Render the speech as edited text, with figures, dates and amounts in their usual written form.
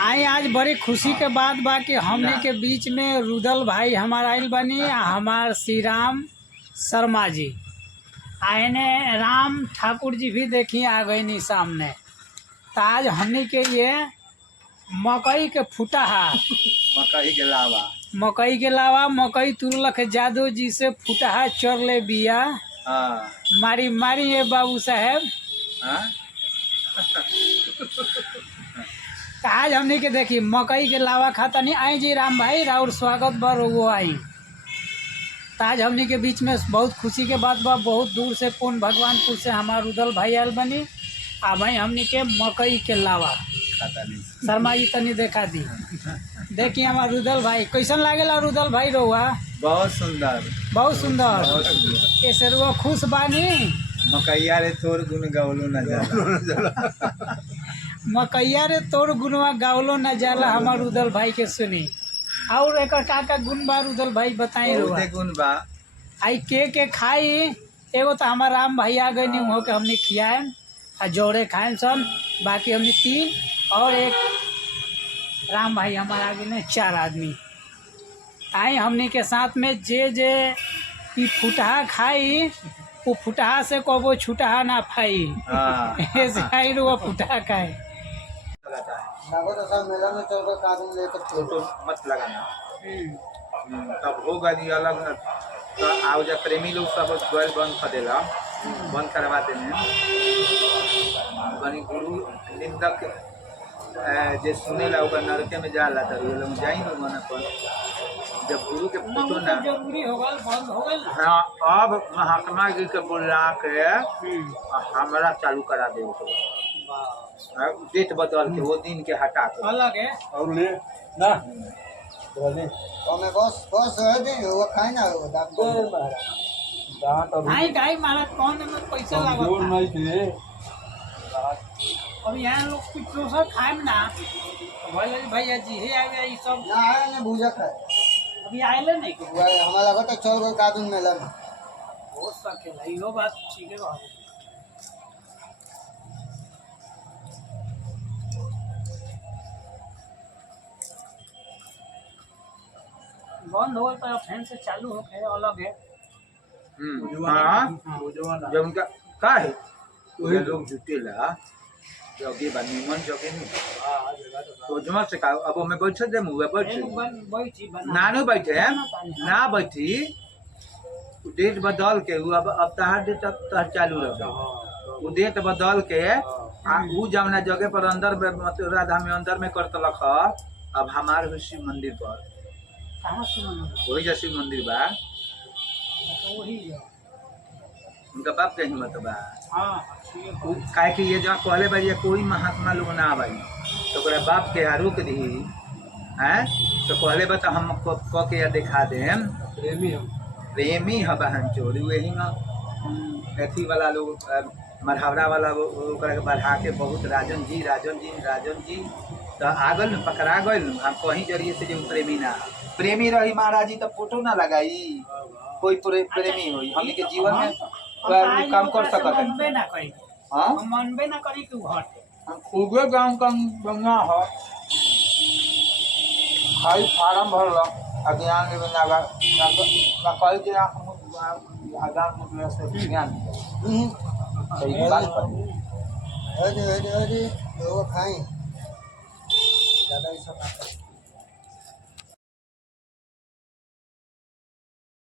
आई आज बड़ी खुशी के बात बा कि हमने के बीच में रुदल भाई हमारा आइल बनी हमार श्री राम शर्मा जी आने राम ठाकुर जी भी देखी आ गई नी सामने। तो आज हमने के ये मकई के फूटा है मकई के लावा मकई तुरलक जादू जी से फूटा है चर ले बिया मारी मारी ये बाबू साहेब। तो आज हमने के देखी मकई के लावा खाता नहीं आई जी राम भाई राउर स्वागत बर वो आई। तो आज हमने के बीच में बहुत खुशी के बात बा बहुत दूर से पूर्ण भगवानपुर से हमारा रुदल भाई आयल बनी आ भाई हमने के मकई के लावा शर्मा जी तनी देखा दी। देखिए हमारा रुदल भाई कैसन लागेला रुदल भाई रोआ बहुत सुंदर बहुत सुंदर ऐसे रुआ खुश बानी मकैया रे तोर गुण गौलो न जाला मकैया रे तोर गुनवा गावलो न जाला हमार रुदल भाई के सुनी। और एक का गुण बा रुदल भाई बताई रोआ बहुते गुण बा आई के खाई एगो तो हमार राम भाई आ गई नहीं हो के हमने खियाए आ जोड़े खाए सन बाकी हमने 3 और एक राम भाई हमारे आगे ने 4 आदमी आई हमने के साथ में जे जे ई फुटहा खाई वो फुटहा से कबो छुटहा ना पाई ऐसे आई वो फुटहा खाए मेला में चल कानून लेकर फोटो मत लगाना तब होगा नहीं अलग तो आओ जा प्रेमी लोग सब द्वार बंद कर देला बंद करवा देने बनी गुरु निंदक जे सुनेला ओकर नरके में जाला त ये लोग जाई न मन पर जब गुरु के फोटो ना जरूरी हो गल बंद हो गल। हां अब महात्मा जी के बुला के हमरा चालू करा दे डेट बदल के वो दिन के हटा के अलग है और ले ना मैं बस है दे वो खाए ना वो दाम को भाई गाय महाराज कौन में पैसा लागत बोल नहीं थे अब यहाँ लोग कुछ दोसर खाए ना भले भैया जी हे आ गया ये सब ना है ना भूजा खाए अभी आएले नहीं को वो हमारा लगा तो चल गए कानून मेला में हो सकेला इहो बात ठीक है बाबू। बंद हो पर फैन से चालू हो गए अलग है। हां जब उनका का है वो लोग जुटेला जब ये बनी मन जगे नहीं तो जमा से का अब मैं बैठ दे मुंह बैठ बैठी बना नानो बैठे ना बैठी डेट बदल के अब तहार डेट अब तहार चालू रहे वो डेट बदल के वो जमुना जगह पर अंदर मतलब राधा में अंदर में करतलक अब हमारे शिव मंदिर पर कहां से मन वही जैसे मंदिर बा तो वही है उनका बाप के हिम्मत बा। हां काहे कि ये जहाँ कहले भाई कोई महात्मा लोग ना भाई तो ओकरा बाप के रोक दी हैं तो कहले बा तो हम क के दिखा देम प्रेमी है बहन चोरी वही ना अथी वाला लोग मरहवरा वाला ओकरा के बढ़ा के बहुत राजन जी तो आगल में पकड़ा गल हम कहीं जरिए से जो प्रेमी रही महाराज जी तो फोटो ना लगाई कोई प्रेमी हुई हमनी के जीवन में काम कर सकत है मनबे ना करी हां मनबे ना करी तू घर हम खूबे गांव का बंगा हो खाई फार्म भरला अज्ञान में ना कह के आगाम में से ज्ञान सही बात अरे वो खाए ज्यादा ऐसा